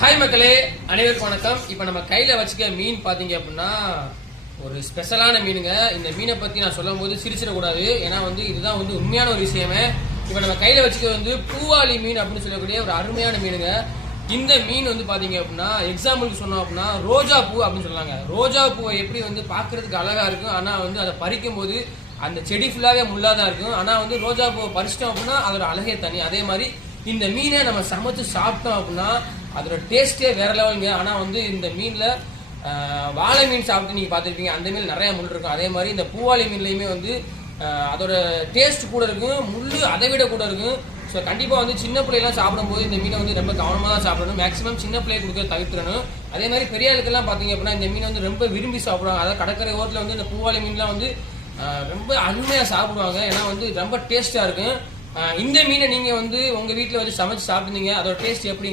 Hi மக்களே, அனைவருக்கும் வணக்கம். இப்போ நம்ம கையில் வச்சுக்க மீன் பார்த்தீங்க அப்படின்னா ஒரு ஸ்பெஷலான மீனுங்க. இந்த மீனை பற்றி நான் சொல்லும் போது சிரிச்சிடக்கூடாது, ஏன்னா இதுதான் உண்மையான ஒரு விஷயமே. இப்போ நம்ம கையில் வச்சுக்க பூவாலி மீன் அப்படின்னு சொல்லக்கூடிய ஒரு அருமையான மீனுங்க. இந்த மீன் பார்த்தீங்க அப்படின்னா எக்ஸாம்பிளுக்கு சொன்னோம் அப்படின்னா ரோஜா பூ அப்படின்னு சொன்னாங்க. ரோஜா பூவை எப்படி பார்க்கறதுக்கு அழகாக இருக்கும், ஆனால் அதை பறிக்கும் போது அந்த செடி ஃபுல்லாகவே முள்ளாதான் இருக்கும். ஆனால் ரோஜா பூவை பறிச்சிட்டோம் அப்படின்னா அதோட அழகே தனி. அதே மாதிரி இந்த மீனை நம்ம சமைச்சு சாப்பிட்டோம் அப்படின்னா அதோட டேஸ்ட்டே வேற லெவலுங்க. ஆனால் இந்த மீனில் வாழை மீன் சாப்பிட்டு நீங்கள் பார்த்துருப்பீங்க, அந்த மீன் நிறையா முள் இருக்கும். அதே மாதிரி இந்த பூவாலி மீன்லையுமே அதோட டேஸ்ட் கூட இருக்கும், முள் அதை விட கூட இருக்கும். ஸோ கண்டிப்பாக சின்ன பிள்ளைலாம் சாப்பிடும்போது இந்த மீனை ரொம்ப கவனமாக தான் சாப்பிடணும். மேக்ஸிமம் சின்ன பிள்ளைய கொடுக்க தவிர்த்துடணும். அதே மாதிரி பெரிய ஆளுக்கெல்லாம் பார்த்தீங்க அப்படின்னா இந்த மீனை ரொம்ப விரும்பி சாப்பிடுவாங்க. அதாவது கடற்கரை ஓரத்தில் இந்த பூவாலி மீன்லாம் ரொம்ப அருமையாக சாப்பிடுவாங்க, ஏன்னா ரொம்ப டேஸ்ட்டாக இருக்கும். இந்த மீனை நீங்கள் உங்கள் வீட்டில் வச்சு சமைச்சு சாப்பிட்டீங்க, அதோட டேஸ்ட் எப்படி